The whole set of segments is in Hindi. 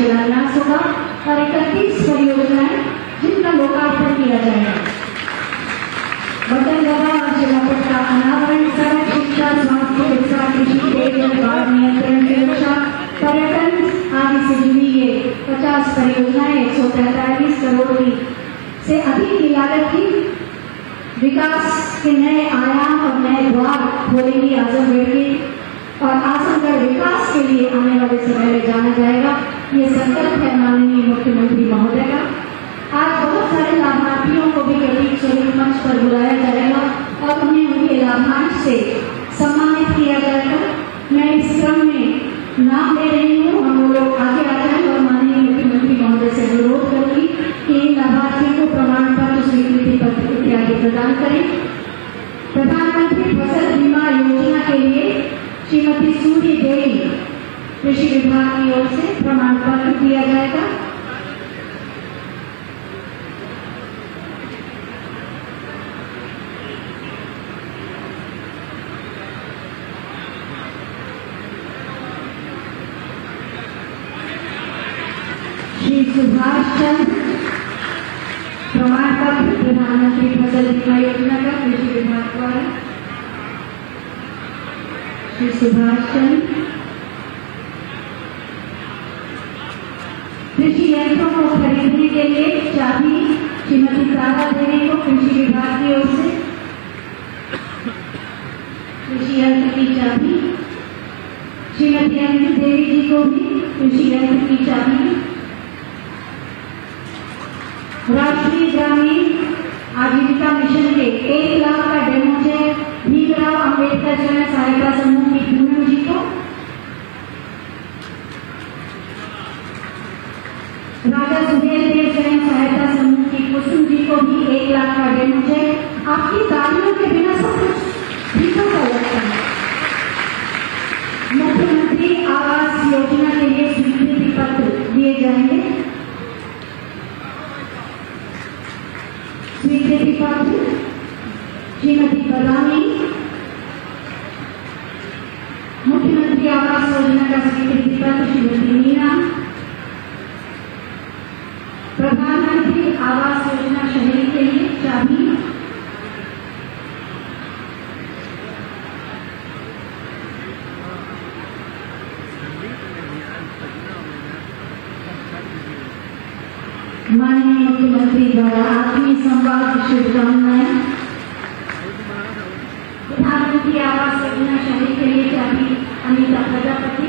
शिलान्यास होगा और 31 परियोजनाएं जिनका लोकार्पण किया जाएगा। बटन दबा और शिलापट का अनावरण, सड़क, शिक्षा, स्वास्थ्य, चिकित्सा, कृषि, पेयजल, बाढ़ नियंत्रण, सुरक्षा, पर्यटन आदि से जुड़ी ये 50 परियोजनाएं 143 करोड़ से अधिक की लागत की विकास के नए आयाम और नए द्वार खोलेंगी आजमगढ़ की, और आजमगढ़ विकास के लिए आने वाले समय में जाना जाएगा। ये संकल्प है माननीय मुख्यमंत्री महोदय का। आज बहुत सारे लाभार्थियों को भी प्रतीक स्वरूप मंच पर बुलाया जाएगा और उन्हें उनके लाभांश से सम्मानित किया जाएगा। मैं इस क्रम में नाम ले रही हूँ, हम लोग आगे आ जाए और माननीय मुख्यमंत्री महोदय से अनुरोध करूंगी कि इन लाभार्थियों को प्रमाण पत्र, स्वीकृति पत्र इत्यादि प्रदान करें। प्रधानमंत्री फसल बीमा योजना के लिए श्रीमती सूर्य देवी कृषि विभाग की ओर से प्रमाण पत्र दिया जाएगा। श्री सुभाष चंद्र प्रमाण पत्र प्रधानमंत्री फसल बीमा योजना का कृषि विभाग द्वारा। श्री सुभाष चंद्र कृषि यंत्रों को खरीदने के लिए चाबी श्रीमती तारा देवी को कृषि विभाग की ओर से कृषि यंत्र की चाबी। श्रीमती अंजू देवी जी को भी कृषि यंत्र की चाबी। राष्ट्रीय ग्रामीण आजीविका मिशन के 1 लाख का डेमो चेक भीमराव अंबेडकर स्वयं सहायता समूह की पूनम जी को। राजा सुहेलदेव स्वयं सहायता समूह की कुसुम जी को भी 1 लाख का डेमो चेक। आपकी तालियों के बिना सब कुछ फीका सा लगता है। मुख्यमंत्री आवास योजना के लिए स्वीकृति पत्र दिए जाएंगे। स्वीकृति पत्र श्रीमती बदामी। मुख्यमंत्री आवास योजना का स्वीकृति पत्र श्रीमती मीना। प्रधानमंत्री आवास योजना शहरी के लिए चाबी माननीय मुख्यमंत्री द्वारा आत्मीय संवाद की शुभकामनाएं। प्रधानमंत्री आवास योजना शहरी के लिए चाबी अनिता प्रजापति।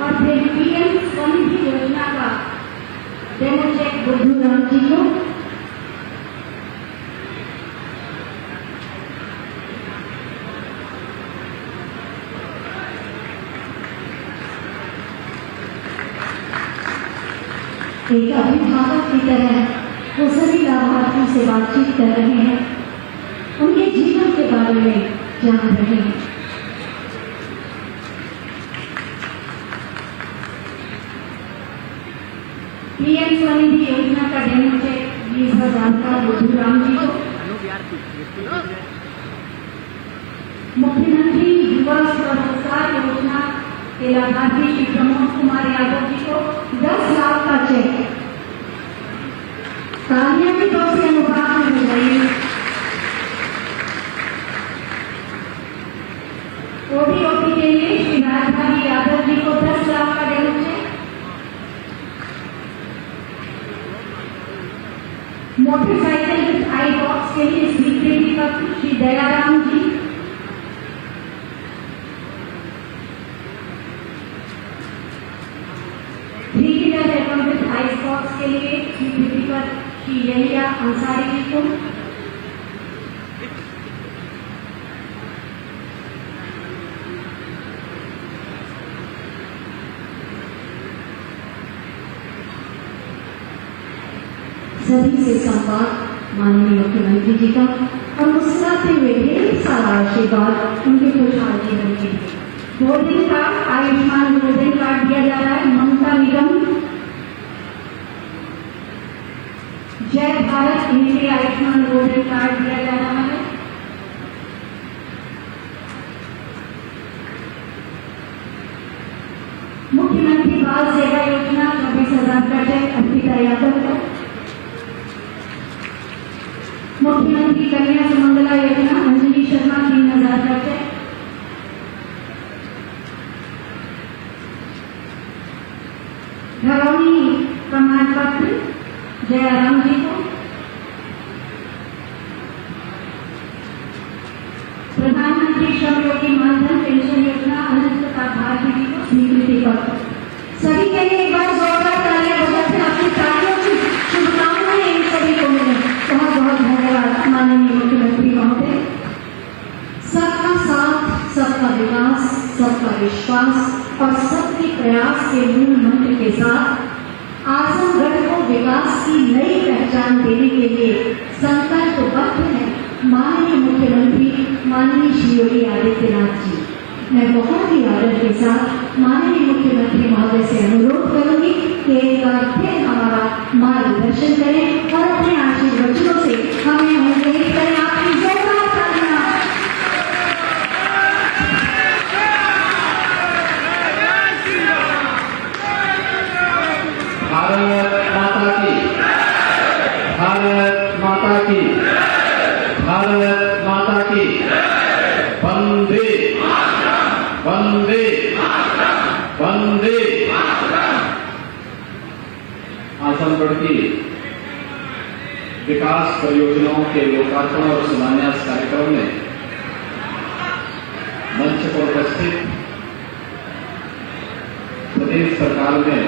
और फिर पीएम स्वनिधि योजना का डेमो चेक बुद्धू राम जी को। एक अभिभावक की तरह वो सभी लाभार्थियों से बातचीत कर रहे हैं, उनके जीवन के बारे में जान रहे हैं। पीएम स्वनिधि योजना का डेमो चेक 20,000 का बुद्धू राम जी को। मुख्यमंत्री युवा स्वरोजगार योजना के लाभार्थी श्री प्रमोद कुमार यादव जी को 10 लाख का चेक। तालियां भी 2 से अनुपात में हो जाएगी। ओडीओपी के लिए श्री राजधानी यादव जी को 10 लाख का demo check. Motorcycle with I box के लिए स्वीकृति पत्र श्री दयाराम जी। के लिए स्वीकृति पत्र श्री यहिया अंसारी जी को। सभी से संवाद माननीय मुख्यमंत्री जी का और मुस्कुराते हुए ढेर सारा आशीर्वाद उनके खुशहाल जीवन के लिए। Golden card, Ayushman golden card दिया जा रहा है। ममता निगम, जय भारत, इनके आयुष्मान गोल्डन कार्ड दिया जा रहा है। मुख्यमंत्री बाल सेवा योजना घरौनी प्रमाण पत्र जयाराम जी को, प्रधानमंत्री श्रम योगी मानधन पेंशन योजना अनंत प्रताप भारती जी को स्वीकृति पत्र। सभी के लिए एक बार जोरदार तालियां बजाते अपनी तालियों की शुभकामनाएं इन सभी को मिले। बहुत बहुत धन्यवाद माननीय मुख्यमंत्री महोदय। सबका साथ, सबका विकास, सबका विश्वास और सबके प्रयास के मूल मंत्र के साथ आजमगढ़ को विकास की नई पहचान देने के लिए संकल्पबद्ध है माननीय मुख्यमंत्री माननीय श्री योगी आदित्यनाथ जी। मैं बहुत ही आदर के साथ माननीय मुख्यमंत्री महोदय से अनुरोध करूंगी कि एक बार फिर हमारा मार्गदर्शन करें और अपने आशीर्वचनों से हमें अनुग्रहित करें। आपकी जोरदार तालियां। भारत माता की, भारत माता की, भारत माता की। वंदे वंदे वंदे। आजमगढ़ की विकास परियोजनाओं के लोकार्पण और शिलान्यास कार्यक्रम में मंच पर उपस्थित प्रदेश सरकार में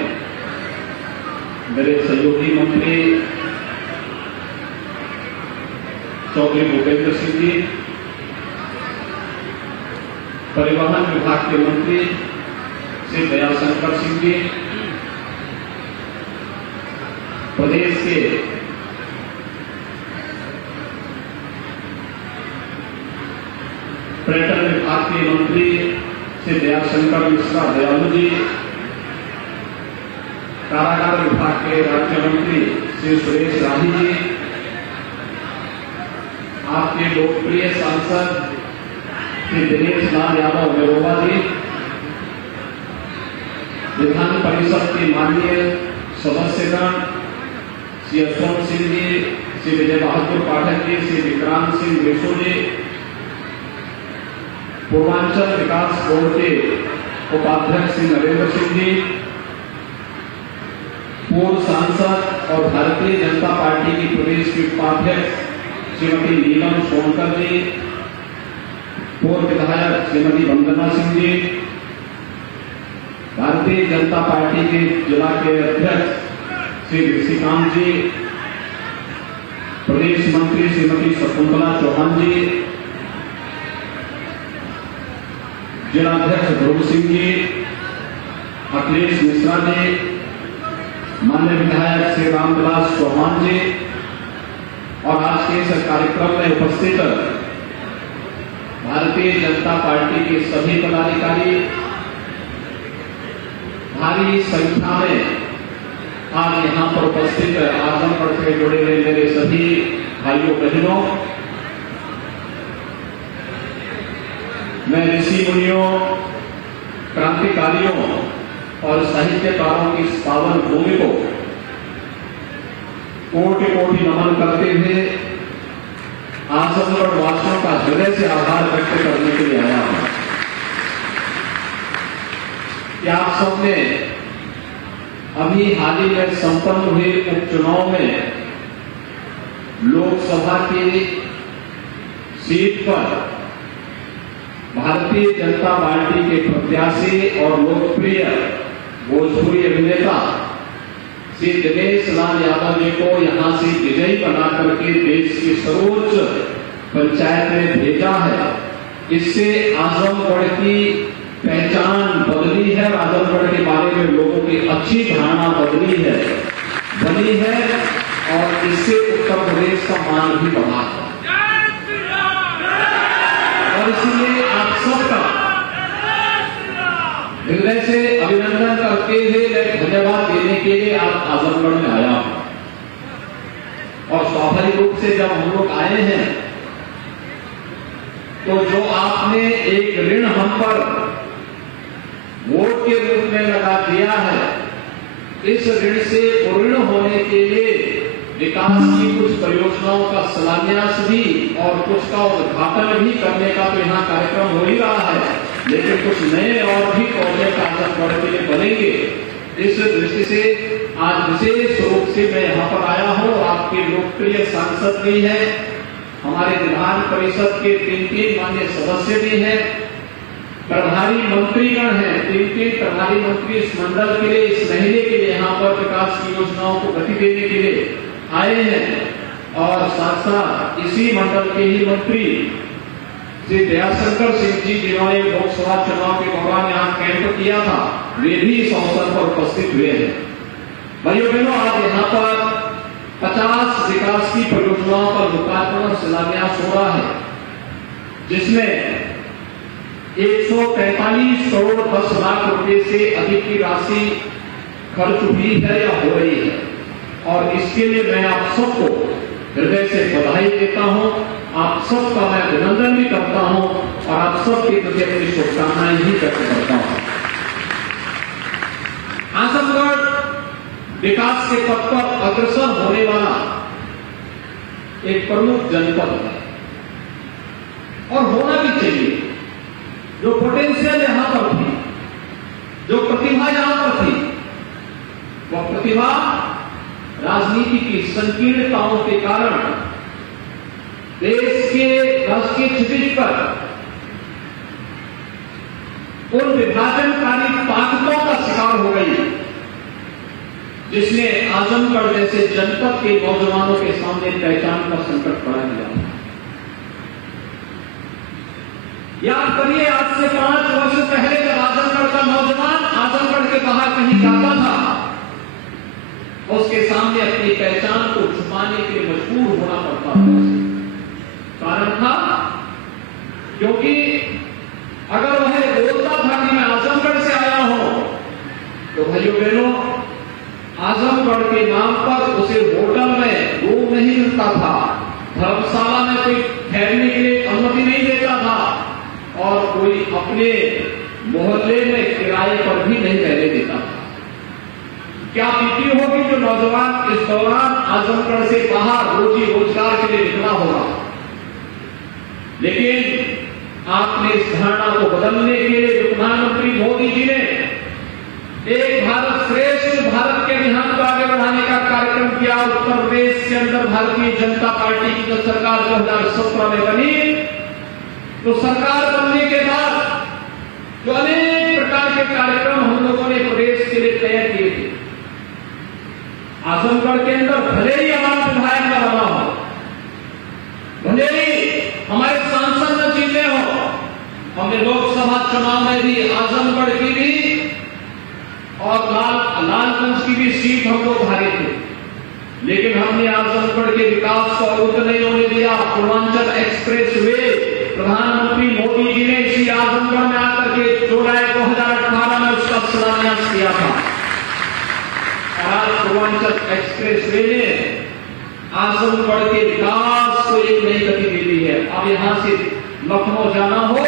मेरे सहयोगी मंत्री चौधरी भूपेंद्र सिंह जी, परिवहन विभाग के मंत्री श्री दयाशंकर सिंह जी, प्रदेश के पर्यटन विभाग के मंत्री श्री दयाशंकर मिश्रा दयालु जी, कारागार विभाग के राज्य मंत्री श्री सुरेश राही जी, आपके लोकप्रिय सांसद श्री दिनेश लाल यादव मेरोवा जी, विधान परिषद के माननीय सदस्यगण श्री यशवंत सिंह जी, श्री विजय बहादुर पाठक जी, श्री विक्रांत सिंह बेसो जी, पूर्वांचल विकास बोर्ड के उपाध्यक्ष श्री नरेंद्र सिंह जी, पूर्व सांसद और भारतीय जनता पार्टी की प्रदेश की उपाध्यक्ष श्रीमती नीलम सोनकर जी, पूर्व विधायक श्रीमती वंदना सिंह जी, भारतीय जनता पार्टी के जिला के अध्यक्ष श्री ऋषिकांत जी, प्रदेश मंत्री श्रीमती शकुंतला चौहान जी, जिलाध्यक्ष ध्रुव सिंह जी, अखिलेश मिश्रा जी, माननीय विधायक श्री रामविलास चौहान जी और आज के इस कार्यक्रम में उपस्थित भारतीय जनता पार्टी के सभी पदाधिकारी, भारी संख्या में आज यहां पर उपस्थित आजमगढ़ से जुड़े हुए मेरे सभी भाइयों बहनों, मैं ऋषि मुनियों, क्रांतिकारियों और साहित्यकारों की इस पावन भूमि को कोटि कोटि नमन करते हुए आजमगढ़ वासियों का हृदय से आभार व्यक्त करने के लिए आया हूं कि आप सबने अभी हाल ही में संपन्न हुए उपचुनाव में लोकसभा की सीट पर भारतीय जनता पार्टी के प्रत्याशी और लोकप्रिय भोजपुरी अभिनेता श्री दिनेश लाल यादव जी को यहां से विजयी बना करके देश की सर्वोच्च पंचायत में भेजा है। इससे आजमगढ़ की पहचान बदली है, आजमगढ़ के बारे में लोगों की अच्छी धारणा बनी है और इससे उत्तर प्रदेश का मान भी बढ़ा है। और इसलिए आप सबका हृदय से अभिनंदन करते हुए मैं धन्यवाद देने के लिए आज आजमगढ़ में आया हूं। और स्वाभाविक रूप से जब हम लोग आए हैं तो जो आपने एक ऋण हम पर वोट के रूप में लगा दिया है, इस ऋण से पूर्ण होने के लिए विकास की कुछ परियोजनाओं का शिलान्यास भी और कुछ का उद्घाटन भी करने का तो यहाँ कार्यक्रम हो ही रहा है, लेकिन कुछ नए और भी प्रोजेक्ट आजमगढ़ के लिए बनेंगे। इस दृष्टि से आज विशेष रूप से मैं यहाँ पर आया हूँ। आपके लोकप्रिय सांसद भी हैं, हमारे विधान परिषद के 3 माननीय सदस्य भी हैं, प्रभारी मंत्रीगण हैं, 3 प्रभारी मंत्री इस मंडल के लिए, इस महीने के लिए यहाँ पर विकास की योजनाओं को गति देने के लिए आए हैं। और साथ साथ इसी मंडल के ही मंत्री श्री दयाशंकर सिंह जी, जिन्होंने लोकसभा चुनाव के दौरान यहाँ कैंप किया था, वे भी इस अवसर पर उपस्थित हुए हैं। भाइयों बहनों, आज यहाँ पर 50 विकास की परियोजनाओं का लोकार्पण और शिलान्यास हो रहा है, जिसमें 143 करोड़ 10 लाख रुपए से अधिक की राशि खर्च हुई है या हो रही है। और इसके लिए मैं आप सबको हृदय से बधाई देता हूं, आप सबका मैं अभिनंदन भी करता हूं और आप सबके प्रति अपनी शुभकामनाएं भी व्यक्त करता हूं। आजमगढ़ विकास के पथ पर अग्रसर होने वाला एक प्रमुख जनपद है और होना भी चाहिए। जो पोटेंशियल यहां पर थी, जो प्रतिभा यहां पर थी, वह प्रतिभा राजनीति की संकीर्णताओं के कारण देश के राष्ट्रीय क्षितिज पर उन विभाजनकारी ताकतों का शिकार हो गई, जिसने आजमगढ़ जैसे जनपद के नौजवानों के सामने पहचान का संकट खड़ा किया। याद करिए, आज से 5 वर्ष पहले जब आजमगढ़ का नौजवान आजमगढ़ के बाहर कहीं जाता था, उसके सामने अपनी पहचान को छुपाने के लिए मजबूर होना पड़ता था। कारण था क्योंकि अगर वह बोलता था कि मैं आजमगढ़ से आया हूं, तो भाइयों बहनों, आजमगढ़ के नाम पर उसे होटल में रूम नहीं मिलता था, धर्मशाला में कोई ठहरने के लिए अनुमति नहीं देता था और कोई अपने मोहल्ले में किराए पर भी नहीं रहने देता था। क्या बीती होगी जो नौजवान इस दौरान आजमगढ़ से बाहर रोजी रोजगार के लिए निकला होगा। लेकिन आपने इस धारणा को बदलने के लिए जो प्रधानमंत्री मोदी जी ने एक भारत श्रेष्ठ भारत के अभियान को आगे बढ़ाने का कार्यक्रम किया, उत्तर प्रदेश के अंदर भारतीय जनता पार्टी की जो सरकार 2017 में बनी, तो सरकार बनने के बाद जो अनेक प्रकार के कार्यक्रम हम लोगों ने प्रदेश के लिए तय किए थे। आजमगढ़ के अंदर भले ही हमारा विधायक न बना हो, भले ही हमारे सांसद न जीते हो, हमने लोकसभा चुनाव में भी आजमगढ़ की भी और लालगंज की भी सीट हम लोग हारे थे, लेकिन हमने आजमगढ़ के विकास को अवरुद्ध नहीं होने दिया। पूर्वांचल एक्सप्रेस वे प्रधानमंत्री मोदी जी ने इसी आजमगढ़ में आकर के जुलाई 2018 में उसका शिलान्यास किया था। आज पूर्वांचल एक्सप्रेस वे ने आजमगढ़ के विकास को एक नई गति दे दी है। अब यहां से लखनऊ जाना हो,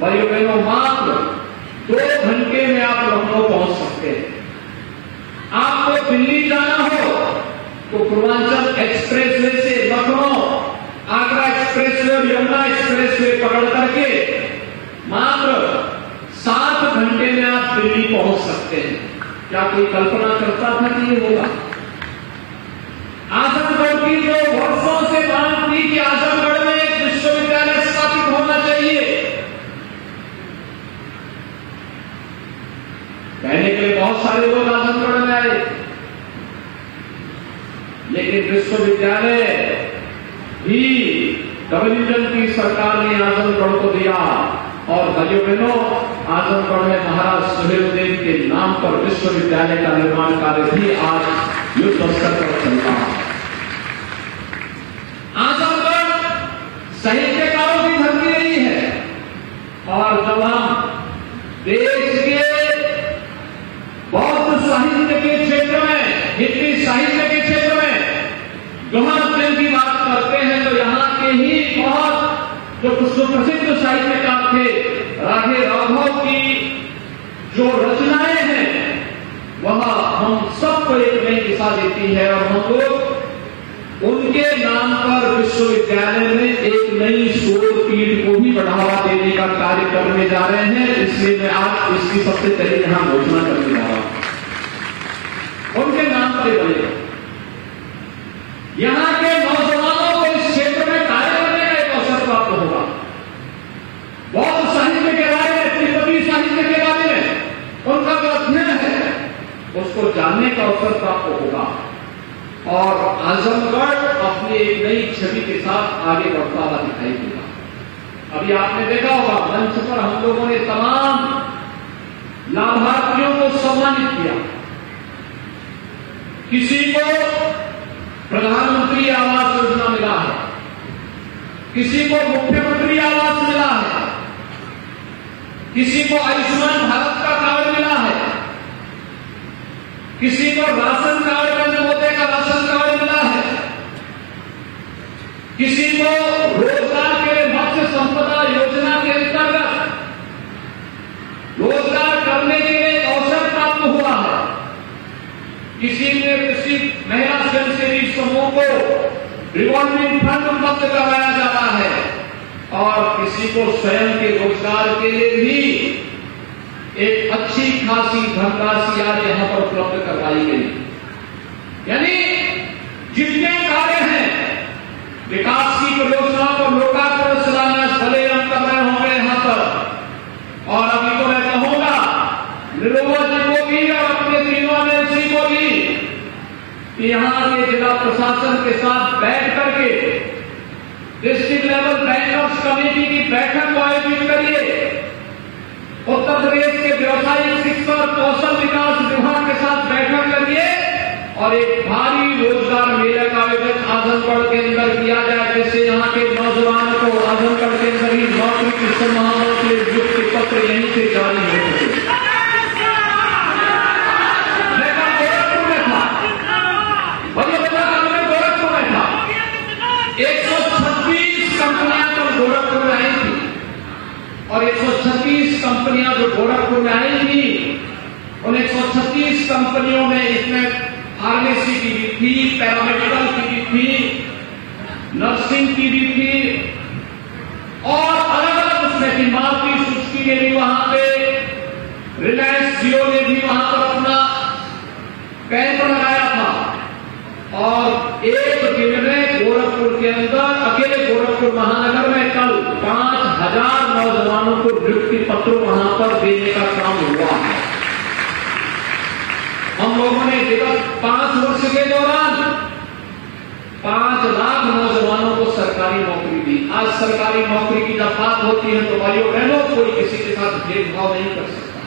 भाइयों बहनों, मात्र 2 घंटे में आप लखनऊ पहुंच सकते हैं। आपको दिल्ली जाना हो तो पूर्वांचल एक्सप्रेस वे से लखनऊ, आगरा एक्सप्रेस वे और यमुना एक्सप्रेस वे पकड़ करके मात्र 7 घंटे में आप दिल्ली पहुंच सकते हैं। क्या कोई कल्पना करता था कि ये होगा? आजमगढ़ की जो वर्षों से मांग थी कि आजमगढ़ में एक विश्वविद्यालय स्थापित होना चाहिए, कहने के लिए बहुत सारे लोग आजमगढ़ में आए, लेकिन विश्वविद्यालय भी डबल की सरकार ने आजमगढ़ को दिया। और भाइयों बहनों, आजमगढ़ में महाराज सुहेलदेव के नाम पर विश्वविद्यालय का निर्माण कार्य भी आज युद्ध स्तर पर चल रहा है। आजमगढ़ साहित्यकारों की धरती रही है और जब हम देश के बौद्ध साहित्य के क्षेत्र में, हिंदी साहित्य के क्षेत्र में गहन की बात करते हैं तो यहाँ के ही बहुत जो सुप्रसिद्ध साहित्यकार थे, राधे राघव की जो रचनाएं हैं वह हम सबको एक नई दिशा देती है और हम लोग उनके नाम पर विश्वविद्यालय में एक नई शोध पीढ़ी को भी बढ़ावा देने का कार्य करने जा रहे हैं। इसलिए मैं आज इसकी सबसे पहले यहां घोषणा करने जा रहा हूं। उसको जानने का अवसर प्राप्त होगा और आजमगढ़ अपनी एक नई छवि के साथ आगे बढ़ता हुआ दिखाई देगा। अभी आपने देखा होगा मंच पर हम लोगों ने तमाम लाभार्थियों को सम्मानित किया। किसी को प्रधानमंत्री आवास योजना मिला है, किसी को मुख्यमंत्री आवास मिला है, किसी को आयुष्मान भारत का कार्ड मिला है, किसी को राशन कार्ड नरेंद्र मोदी का राशन कार्ड मिला है, किसी को रोजगार के लिए मत्स्य संपदा योजना के अंतर्गत रोजगार करने के लिए अवसर प्राप्त हुआ है, किसी महिला स्वयंसेवी समूह को रिवॉल्विंग फंड उपलब्ध करवाया जा रहा है और किसी को स्वयं के रोजगार के लिए भी एक अच्छी खासी धनराशि आज यहां पर उपलब्ध करवाई गई। यानी जितने कार्य हैं विकास की परियोजनाओं को लोकार्पण शिलान्यास भले हम कर रहे होंगे यहां पर, और अभी तो मैं कहूंगा निरोवा जी को भी और अपने तीनों एमएलसी को भी कि यहां के जिला प्रशासन के साथ बैठ करके डिस्ट्रिक्ट लेवल बैंकर्स कमेटी की बैठक को आयोजित करिए, उत्तर प्रदेश के व्यवसायिक शिक्षा और कौशल विकास विभाग के साथ बैठक करिए और एक भारी रोजगार मेले का आयोजन आजमगढ़ के अंदर किया जाए, जिससे यहाँ के नौजवानों को आजमगढ़ के अंदर ही नौकरी की संभावनाओं के नियुक्ति पत्र यहीं से जारी हो सके। मैं गोरखपुर में था, बड़ी बड़ा मैं गोरखपुर में था, 136 कंपनियां कल गोरखपुर में आई थी और 136 कंपनियां जो गोरखपुर में आई थी उन 136 कंपनियों में इसमें फार्मेसी की भी थी, पैरामेडिकल की भी थी, नर्सिंग की भी थी और अलग अलग उसमें थी। मारुति सुजुकी ने भी वहां पे, रिलायंस जियो ने भी वहां पर अपना कैंप लगाया था और एक दिन में गोरखपुर के अंदर अकेले गोरखपुर महानगर में कल 5000 नौजवानों को नियुक्ति पत्र वहां पर देने का काम हुआ है। हम लोगों ने विगत 5 वर्ष के दौरान 5 लाख नौजवानों को सरकारी नौकरी दी। आज सरकारी नौकरी की जब बात होती है तो भाइयों बहनों कोई किसी के साथ भेदभाव नहीं कर सकता।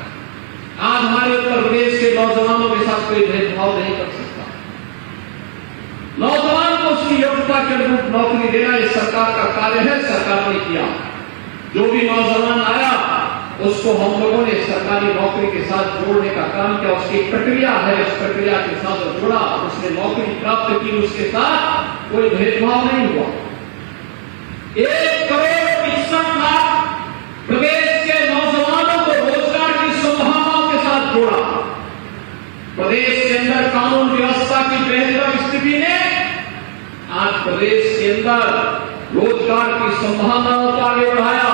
आज हमारे उत्तर प्रदेश के नौजवानों के साथ कोई भेदभाव नहीं कर सकता। नौजवान को उसकी योग्यता के अनुरूप नौकरी देना इस सरकार का कार्य है, सरकार ने किया। जो भी नौजवान आया उसको हम लोगों ने सरकारी नौकरी के साथ जोड़ने का काम किया। उसकी प्रक्रिया है, उस प्रक्रिया के साथ जोड़ा, उसने नौकरी प्राप्त की, उसके साथ कोई भेदभाव नहीं हुआ। 1 करोड़ 61 लाख प्रदेश के नौजवानों को रोजगार की संभावनाओं के साथ जोड़ा। प्रदेश के अंदर कानून व्यवस्था की बेहतर स्थिति ने आज प्रदेश के अंदर रोजगार की संभावनाओं को आगे बढ़ाया।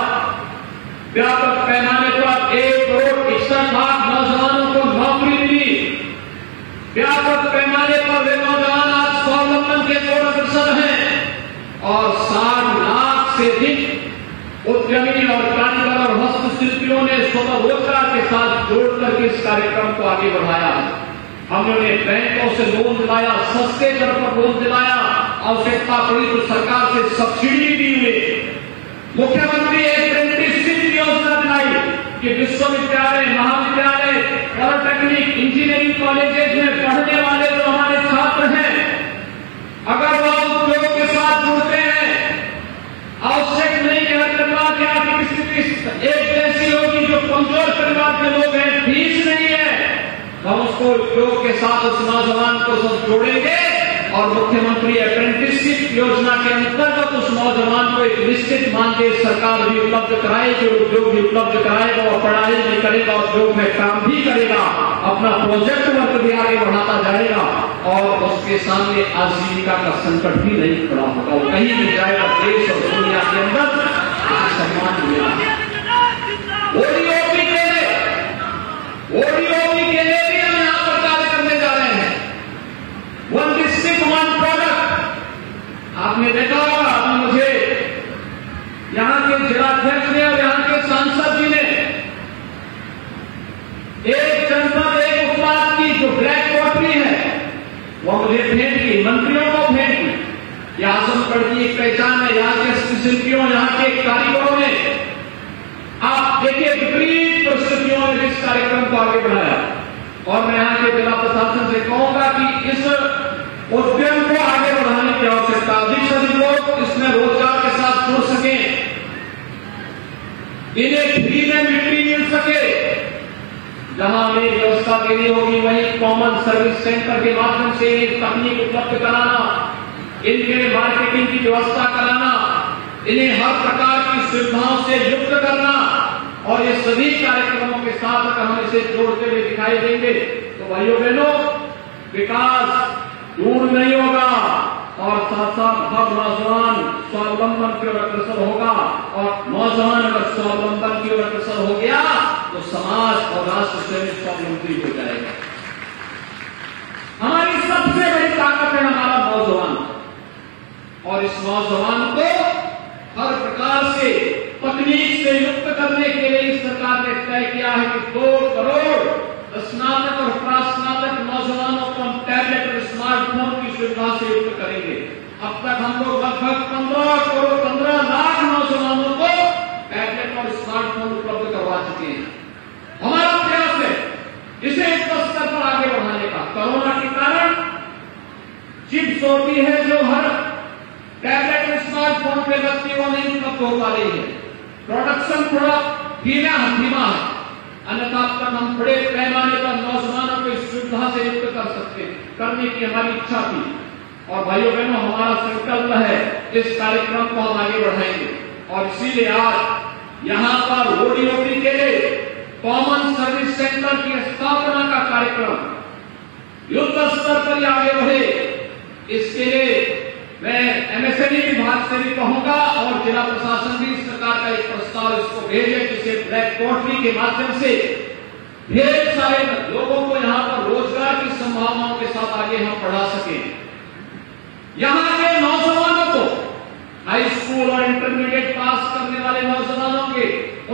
व्यापक पैमाने पर 1 करोड़ 61 लाख नौजवानों को नौकरी मिली। व्यापक पैमाने पर वे नौजवान आज स्वावलंबन के ओर अग्रसर हैं और 60 लाख से अधिक उद्यमी और कारीगर और हस्तशिल्पियों ने स्वतः रोजगार के साथ जोड़ करके इस कार्यक्रम को आगे बढ़ाया। हमने बैंकों से लोन दिलाया, सस्ते दर पर लोन दिलाया, आवश्यकता पड़ी तो सरकार से सब्सिडी दी हुई। मुख्यमंत्री अप्रेंटिसशिप योजना दिलाई कि विश्वविद्यालय, महाविद्यालय, पॉलिटेक्निक, इंजीनियरिंग कॉलेजेस में पढ़ने वाले जो हमारे छात्र हैं, अगर वो उद्योग के साथ जुड़ते हैं, आवश्यक नहीं कि हर परिवार की आर्थिक स्थिति एक जैसी होगी। जो कमजोर परिवार के लोग हैं, फीस नहीं है, तो हम उसको उद्योग के साथ उस नौजवान को सब जोड़ेंगे और मुख्यमंत्री अप्रेंटिसशिप योजना के अंतर्गत उस नौजवान को एक निश्चित मानदेय सरकार भी उपलब्ध कराएगी, उद्योग भी उपलब्ध कराएगा और पढ़ाई भी करेगा, उद्योग में काम भी करेगा, अपना प्रोजेक्ट वर्क भी आगे बढ़ाता जाएगा और उसके सामने आजीविका का संकट भी नहीं खड़ा होगा। वो कहीं भी जाएगा, देश और दुनिया के अंदर सम्मान मिलेगा। ओडीओपी के लिए भी हम यहां पर कार्य करने जा रहे हैं। 1 डिस्ट्रिक्ट 1 प्रोडक्ट आपने देखा होगा। अभी मुझे यहां के जिलाध्यक्ष ने और यहां के सांसद जी ने एक जनपद एक उत्पाद की जो ब्रांड वो मुझे भेंट की, मंत्रियों को भेंट की। यह आजमगढ़ की एक पहचान है, यहाँ के शिल्पियों, यहाँ के कारीगरों ने, आप देखिए विपरीत परिस्थितियों में इस कार्यक्रम को आगे बढ़ाया। और मैं यहाँ के जिला प्रशासन से कहूंगा कि इस उद्यम को आगे बढ़ाने की आवश्यकता, अधिक से अधिक लोग इसमें रोजगार के साथ जुड़ सकें, इन्हें फ्री में मिट्टी मिल सके। जहां हमें व्यवस्था देनी होगी वहीं कॉमन सर्विस सेंटर के माध्यम से तकनीक उपलब्ध कराना, इनके मार्केटिंग की व्यवस्था कराना, इन्हें हर प्रकार की सुविधाओं से युक्त करना। और ये सभी कार्यक्रमों के साथ अगर हम इसे जोड़ते हुए दिखाई देंगे तो भाइयों बहनों, विकास दूर नहीं होगा और साथ साथ हर नौजवान स्वावलंबन की ओर अग्रसर होगा। और नौजवान अगर स्वावलंबन की ओर अग्रसर हो गया तो समाज और राष्ट्र स्वयं स्वावलंबी हो जाएगा। हमारी सबसे बड़ी ताकत है हमारा नौजवान, और इस नौजवान को हर प्रकार से तकनीक से युक्त करने के लिए इस सरकार ने तय किया है कि 2 करोड़ स्नातक और प्रास्नातक नौजवानों को हम टैबलेट और स्मार्टफोन की सुविधा से युक्त करेंगे। अब तक हम लोग लगभग 15 लाख नौजवानों को टैबलेट और स्मार्टफोन उपलब्ध करवा चुके हैं। हमारा प्रयास है इसे इस स्तर पर आगे बढ़ाने का। कोरोना के कारण चिप्स होती है जो हर टैबलेट और स्मार्टफोन पे लगती है, वो नहीं उपलब्ध हो पा रही है। प्रोडक्शन थोड़ा धीमा है, अन्यथा तक हम बड़े पैमाने पर नौजवानों को इस सुविधा से युक्त कर सकते, करने की हमारी इच्छा थी। और भाइयों बहनों, हमारा संकल्प है इस कार्यक्रम को हम आगे बढ़ाएंगे। और इसीलिए आज यहां पर ओडीओपी के लिए कॉमन सर्विस सेंटर की स्थापना का कार्यक्रम युद्ध स्तर पर आगे बढ़े, इसके लिए मैं एमएसएमई विभाग से भी कहूंगा और जिला प्रशासन भी इस प्रकार का एक प्रस्ताव इसको भेजे, जिसे ब्लैक पोर्टली के माध्यम से ढेर सारे लोगों को यहां पर रोजगार की संभावनाओं के साथ आगे हम बढ़ा सकें। यहां के नौजवानों को हाई स्कूल और इंटरमीडिएट पास करने वाले नौजवानों के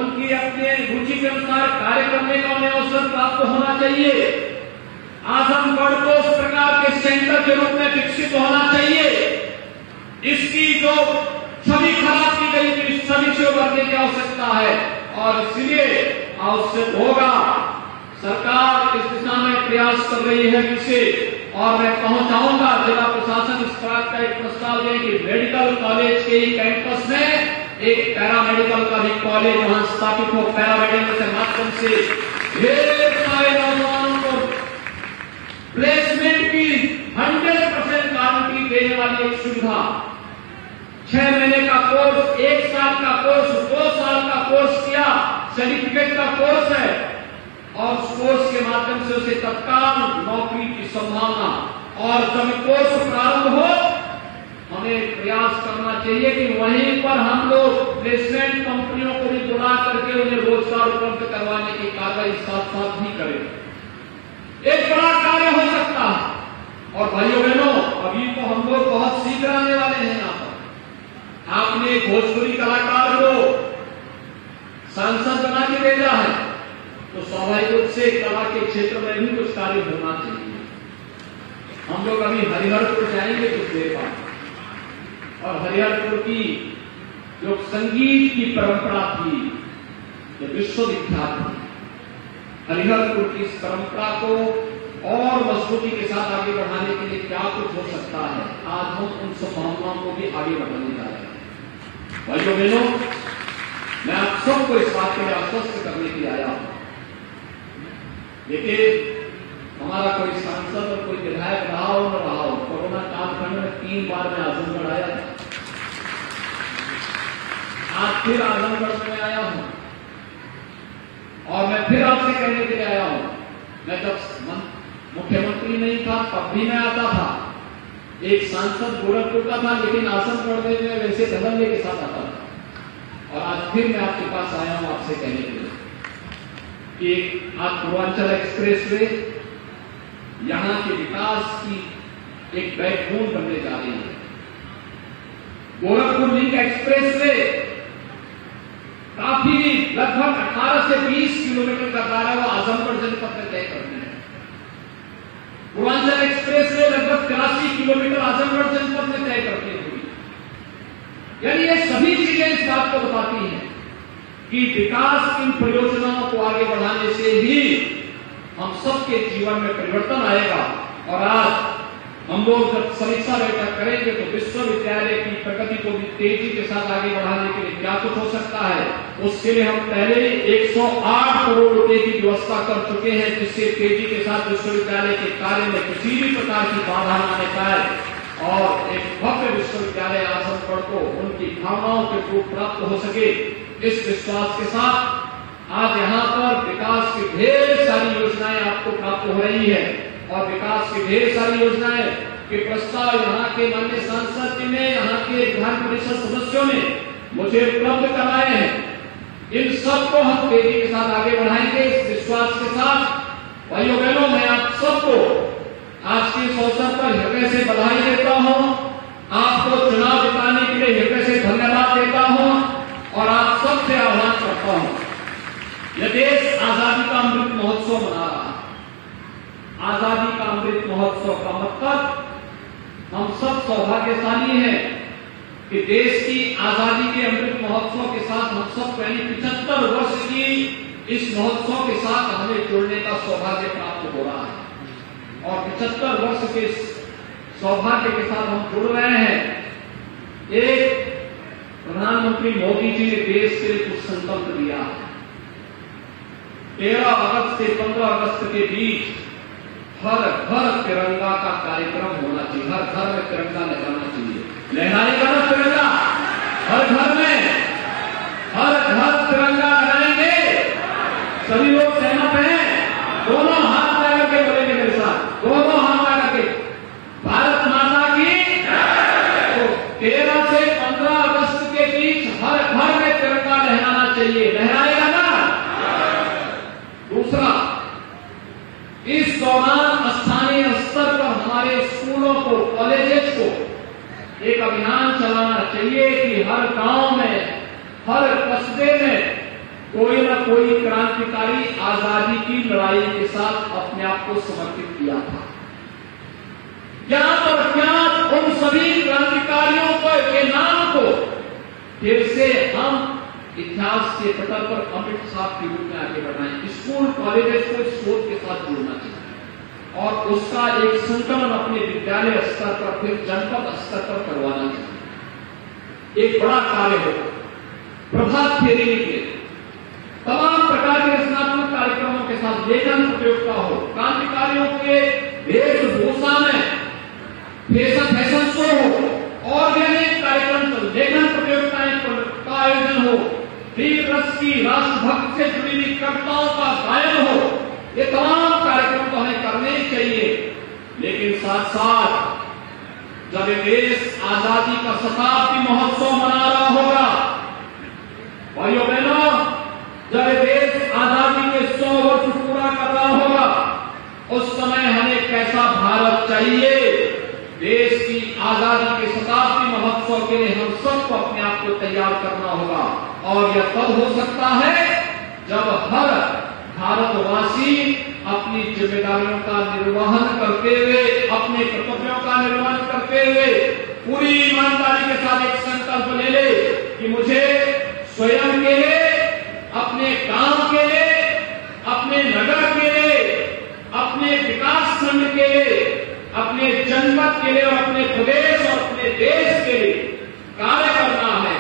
उनकी अपने रुचि के अनुसार कार्य करने का उन्हें अवसर प्राप्त होना चाहिए। आजमगढ़ को उस प्रकार के सेंटर के रूप में विकसित होना चाहिए। इसकी जो छवि खराब की गई थी, इस छवि से उभरने की आवश्यकता है और इसलिए आवश्यक होगा, सरकार इस दिशा में प्रयास कर रही है जिससे। और मैं कहना चाहूंगा जिला प्रशासन इस प्रकार का एक प्रस्ताव दे कि मेडिकल कॉलेज के कैंपस में एक पैरामेडिकल का भी कॉलेज वहां स्थापित हो। पैरामेडिकल के माध्यम से ढेर सारे नौजवानों को प्लेसमेंट की 100% गारंटी देने वाली एक सुविधा। 6 महीने का कोर्स, 1 साल का कोर्स, 2 साल का कोर्स किया, सर्टिफिकेट का कोर्स है और उस कोर्स के माध्यम से उसे तत्काल नौकरी की संभावना। और जब कोर्स प्रारंभ हो, हमें प्रयास करना चाहिए कि वहीं पर हम लोग प्लेसमेंट कंपनियों को भी बुला करके उन्हें रोजगार उपलब्ध करवाने की कार्रवाई साथ साथ भी करें। एक बड़ा कार्य हो सकता है। और भाइयों बहनों, अभी तो हम लोग बहुत सीख आने वाले हैं। यहाँ पर आपने भोजपुरी कलाकार को सांसद बना के भेजा है, तो स्वाभाविक रूप से कला के क्षेत्र में भी कुछ कार्य होना चाहिए। हम लोग अभी हरिहरपुर जाएंगे कुछ देर बाद, और हरिहरपुर की जो संगीत की परंपरा थी, जो विश्वविख्यात थी, हरिहरपुर की इस परंपरा को और मजबूती के साथ आगे बढ़ाने के लिए क्या कुछ हो सकता है, आज हम उन संभावनाओं को भी आगे बढ़ाने जा रहे हैं। भाइयों बहनों, मैं आप सबको इस बात के लिए आश्वस्त करने के लिए आया हूं। देखिए, हमारा कोई सांसद और कोई विधायक रहा हो न रहा हो, कोरोना कालखंड में 3 बार मैं आजमगढ़ आया था। आज फिर आजमगढ़ में आया हूं और मैं फिर आपसे कहने के लिए आया हूं। मैं जब मुख्यमंत्री नहीं था तब भी मैं आता था, एक सांसद गोरखपुर का था, लेकिन आजमगढ़ में वैसे धड़ल्ले के साथ आता था। और आज फिर मैं आपके पास आया हूं आपसे कहने के लिए कि आज पूर्वांचल एक्सप्रेस वे यहां के विकास की एक बैकबोन बनने जा रही है। गोरखपुर लिंक एक्सप्रेस वे काफी लगभग 18 से 20 किलोमीटर का दायरा वो आजमगढ़ जनपद में तय करती है। पूर्वांचल एक्सप्रेस वे लगभग 83 किलोमीटर आजमगढ़ जनपद में तय करते हुए, यानी ये सभी चीजें इस बात को बताती हैं कि विकास इन परियोजनाओं को आगे बढ़ाने से ही हम सबके जीवन में परिवर्तन आएगा। और आज हम लोग जब समीक्षा बैठक करेंगे तो विश्वविद्यालय की प्रगति को भी तेजी के साथ आगे बढ़ाने के लिए क्या कुछ हो सकता है, उसके लिए हम पहले 108 करोड़ रुपए की व्यवस्था कर चुके हैं, जिससे तेजी के साथ विश्वविद्यालय के कार्य में किसी भी प्रकार की बाधा न आने पाए और एक भव्य विश्वविद्यालय आजमगढ़ को उनकी भावनाओं के रूप प्राप्त हो सके। इस विश्वास के साथ आज यहाँ पर विकास की ढेर सारी योजनाएं आपको प्राप्त हो रही है और विकास की ढेर सारी योजनाएं के प्रस्ताव यहाँ के माननीय सांसद जी ने, यहाँ के विधान परिषद सदस्यों ने मुझे उपलब्ध कराए हैं। इन सबको हम तेजी के साथ आगे बढ़ाएंगे। इस विश्वास के साथ भाइयों बहनों, मैं आप सबको आज के इस अवसर पर हृदय से बधाई देता हूँ, आपको चुनाव जिताने के लिए हृदय से धन्यवाद देता हूँ और आप सबसे आह्वान करता हूँ, यह देश आजादी का अमृत महोत्सव मना रहा है। आजादी का अमृत महोत्सव का मतलब हम सब सौभाग्यशाली हैं कि देश की आजादी के अमृत महोत्सव के साथ हम सब यानी 75 वर्ष की इस महोत्सव के साथ हमें जुड़ने का सौभाग्य प्राप्त हो रहा है और 75 वर्ष के सौभाग्य के साथ हम जुड़ रहे हैं। एक प्रधानमंत्री मोदी जी ने देश के लिए कुछ संकल्प दिया है। 13 अगस्त से 15 अगस्त के बीच हर घर तिरंगा का कार्यक्रम होना चाहिए, हर घर में तिरंगा लहराना चाहिए। लहराएगा ना तिरंगा? हर घर में हर घर तिरंगा लहराएंगे। सभी लोग सहमत हैं? दोनों हाथ लगा के बोलेंगे मेरे साथ, दोनों हाथ लगा के भारत माता की। तो 13 से 15 अगस्त के बीच हर घर में तिरंगा लहराना चाहिए। लहराएगा ना? दूसरा, इस दौरान स्थानीय स्तर पर हमारे स्कूलों को, कॉलेजेस को एक अभियान चलाना चाहिए कि हर गांव में, हर कस्बे में कोई न कोई क्रांतिकारी आजादी की लड़ाई के साथ अपने आप को समर्पित किया था। यहाँ पर क्या उन सभी क्रांतिकारियों के नाम को फिर से हम इतिहास के पटल पर अमृत साहब के रूप में आगे बढ़ाएं। स्कूल कॉलेजेस को इस शोध के साथ जोड़ना चाहिए और उसका एक संकलन अपने विद्यालय स्तर पर फिर जनपद स्तर पर करवाना चाहिए। एक बड़ा कार्य होगा। प्रभात फेरी निकले, तमाम प्रकार के रचनात्मक कार्यक्रमों के साथ लेखन प्रतियोगिता हो, क्रांतिकारियों के वेशभूषा में फैशन शो हो और भी अनेक कार्यक्रम, लेखन प्रतियोगिताएं का आयोजन हो, वीर रस की राष्ट्रभक्त से जुड़ी हुई कविताओं का गायन हो। ये तमाम कार्यक्रम तो हमें करने ही चाहिए, लेकिन साथ साथ जब देश आजादी का शताब्दी महोत्सव मना रहा होगा, भाइयों बहनों, जब देश आजादी के 100 वर्ष पूरा कर रहा होगा, उस समय हमें कैसा भारत चाहिए। देश की आजादी के शताब्दी महोत्सव के लिए हम सबको अपने आप को तैयार करना होगा और यह तब हो सकता है जब हर भारतवासी अपनी जिम्मेदारियों का निर्वहन करते हुए, अपने कर्तव्यों का निर्वहन करते हुए पूरी ईमानदारी के साथ एक संकल्प ले ले कि मुझे स्वयं के लिए, अपने गांव के लिए, अपने नगर के लिए, अपने विकास खंड के लिए, अपने जनपद के लिए और अपने प्रदेश और अपने देश के लिए कार्य करना है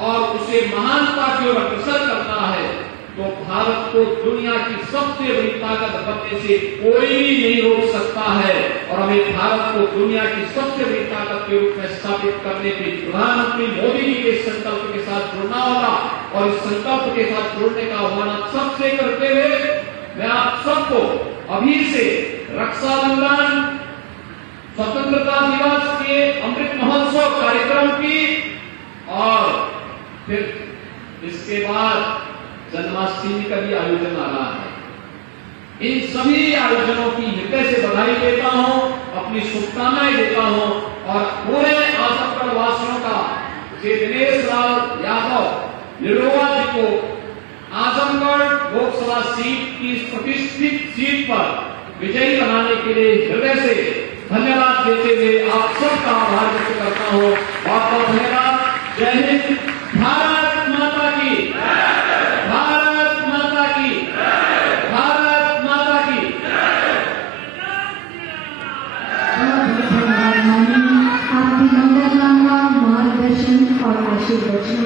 और उसे महानता की ओर अग्रसर करना है। तो भारत को दुनिया की सबसे बड़ी ताकत बनने से कोई भी नहीं रोक सकता है और हमें भारत को दुनिया की सबसे बड़ी ताकत के रूप में स्थापित करने के लिए प्रधानमंत्री मोदी जी के संकल्प के साथ जुड़ना होगा और इस संकल्प के साथ जुड़ने का आह्वान सबसे करते हुए मैं आप सबको अभी से रक्षाबंधन, स्वतंत्रता दिवस के अमृत महोत्सव कार्यक्रम की और फिर इसके बाद जन्माष्टमी का भी आयोजन आ रहा है। इन सभी आयोजनों की हृदय से बधाई देता हूं, अपनी शुभकामनाएं देता हूं और पूरे आजमगढ़ वासियों का श्री दिनेश लाल यादव निरोवा जी को आजमगढ़ लोकसभा सीट की प्रतिष्ठित सीट पर विजयी बनाने के लिए हृदय से धन्यवाद देते हुए आप सबका आभार व्यक्त करता हूँ। बहुत बहुत धन्यवाद। जय हिंद। भारत माता की, भारत माता की, भारत माता की। बहुत धन्यवाद माननीय, आपकी मंगलकामना, मार्गदर्शन और आशीर्वचन